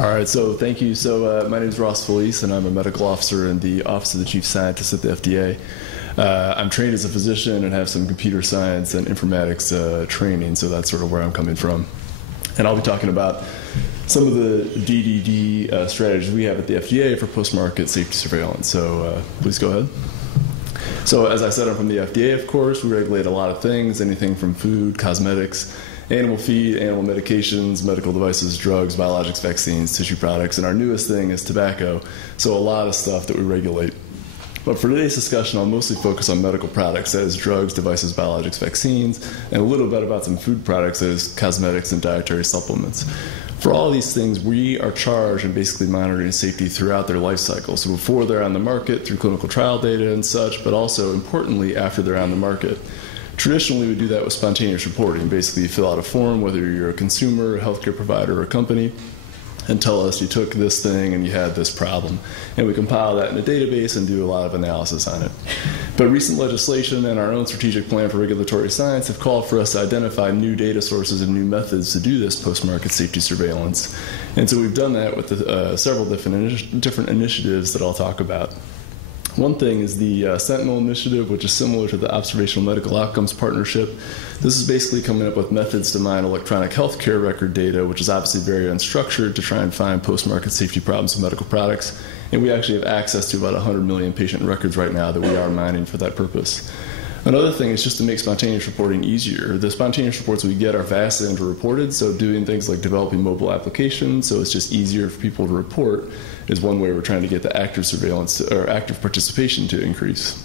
All right, so thank you. So my name is Filice, and I'm a medical officer in the Office of the Chief Scientist at the FDA. I'm trained as a physician and have some computer science and informatics training, so that's sort of where I'm coming from. And I'll be talking about some of the DDD strategies we have at the FDA for post-market safety surveillance. So please go ahead. So as I said, I'm from the FDA, of course. We regulate a lot of things, anything from food, cosmetics, animal feed, animal medications, medical devices, drugs, biologics, vaccines, tissue products, and our newest thing is tobacco. So a lot of stuff that we regulate. But for today's discussion, I'll mostly focus on medical products, that is drugs, devices, biologics, vaccines, and a little bit about some food products, that is cosmetics and dietary supplements. For all these things, we are charged in basically monitoring safety throughout their life cycle. So before they're on the market, through clinical trial data and such, but also importantly after they're on the market. Traditionally, we do that with spontaneous reporting. Basically, you fill out a form, whether you're a consumer, a healthcare provider, or a company, and tell us you took this thing and you had this problem. And we compile that in a database and do a lot of analysis on it. But recent legislation and our own strategic plan for regulatory science have called for us to identify new data sources and new methods to do this post-market safety surveillance. And so we've done that with several different initiatives that I'll talk about. One thing is the Sentinel Initiative, which is similar to the Observational Medical Outcomes Partnership. This is basically coming up with methods to mine electronic health care record data, which is obviously very unstructured, to try and find post-market safety problems with medical products. And we actually have access to about 100 million patient records right now that we are mining for that purpose. Another thing is just to make spontaneous reporting easier. The spontaneous reports we get are vastly underreported, so doing things like developing mobile applications so it's just easier for people to report is one way we're trying to get the active surveillance or active participation to increase.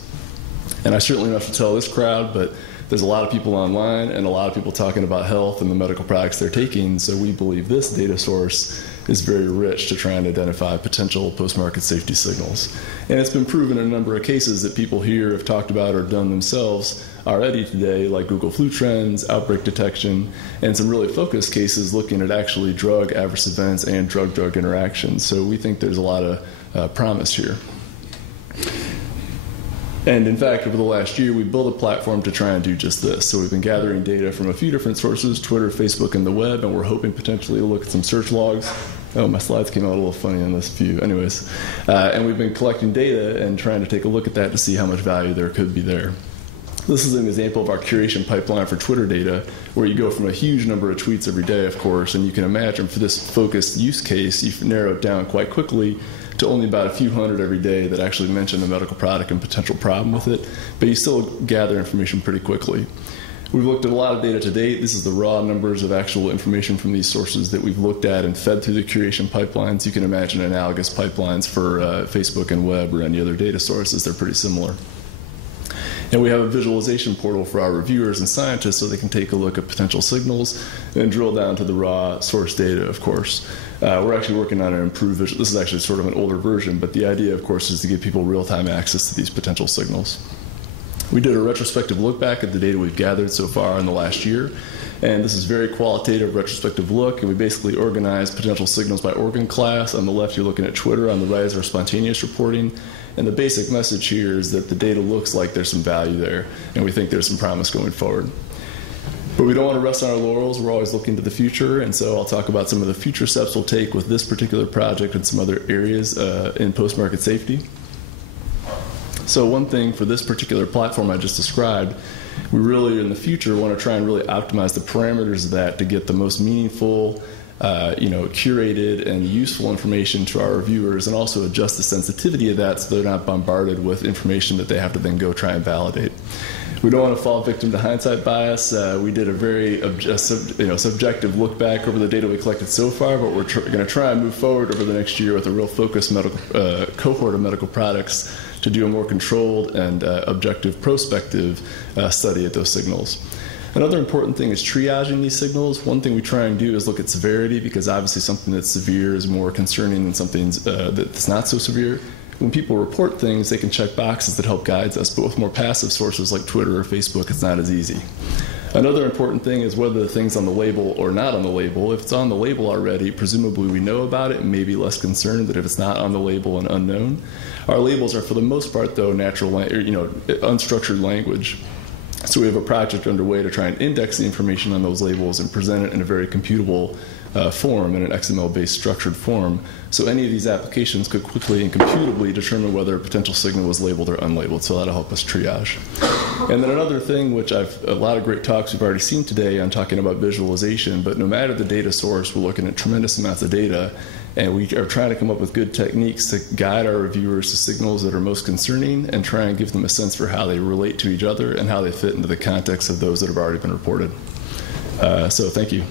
And I certainly don't have to tell this crowd, but there's a lot of people online and a lot of people talking about health and the medical products they're taking, so we believe this data source is very rich to try and identify potential post-market safety signals. And it's been proven in a number of cases that people here have talked about or done themselves already today, like Google Flu Trends, outbreak detection, and some really focused cases looking at actually drug adverse events and drug-drug interactions. So we think there's a lot of promise here. And in fact, over the last year, we built a platform to try and do just this. So we've been gathering data from a few different sources, Twitter, Facebook, and the web, and we're hoping potentially to look at some search logs. Oh, my slides came out a little funny on this view. Anyways, and we've been collecting data and trying to take a look at that to see how much value there could be there. This is an example of our curation pipeline for Twitter data, where you go from a huge number of tweets every day, of course, and you can imagine for this focused use case, you've narrowed down quite quickly to only about a few hundred every day that actually mention a medical product and potential problem with it, but you still gather information pretty quickly. We've looked at a lot of data to date. This is the raw numbers of actual information from these sources that we've looked at and fed through the curation pipelines. You can imagine analogous pipelines for Facebook and web or any other data sources. They're pretty similar. And we have a visualization portal for our reviewers and scientists so they can take a look at potential signals and drill down to the raw source data, of course. We're actually working on an improved visual. This is actually sort of an older version, but the idea, of course, is to give people real-time access to these potential signals. We did a retrospective look back at the data we've gathered so far in the last year, and this is a very qualitative retrospective look, and we basically organized potential signals by organ class. On the left, you're looking at Twitter. On the right is our spontaneous reporting. And the basic message here is that the data looks like there's some value there, and we think there's some promise going forward. But we don't want to rest on our laurels. We're always looking to the future, and so I'll talk about some of the future steps we'll take with this particular project and some other areas in post-market safety. So one thing for this particular platform I just described, we really, in the future, want to try and really optimize the parameters of that to get the most meaningful, curated and useful information to our reviewers, and also adjust the sensitivity of that so they're not bombarded with information that they have to then go try and validate. We don't want to fall victim to hindsight bias. We did a very subjective look back over the data we collected so far, but we're going to try and move forward over the next year with a real focused cohort of medical products to do a more controlled and objective prospective study at those signals. Another important thing is triaging these signals. One thing we try and do is look at severity, because obviously something that's severe is more concerning than something that's not so severe. When people report things, they can check boxes that help guide us, but with more passive sources like Twitter or Facebook, it's not as easy. Another important thing is whether the thing's on the label or not on the label. If it's on the label already, presumably we know about it and may be less concerned that if it's not on the label and unknown. Our labels are, for the most part, though, unstructured language. So we have a project underway to try and index the information on those labels and present it in a very computable form, in an XML-based structured form. So any of these applications could quickly and computably determine whether a potential signal was labeled or unlabeled. So that'll help us triage. And then another thing, which a lot of great talks we've already seen today on talking about visualization, but no matter the data source, we're looking at tremendous amounts of data, and we are trying to come up with good techniques to guide our reviewers to signals that are most concerning and try and give them a sense for how they relate to each other and how they fit into the context of those that have already been reported. So thank you.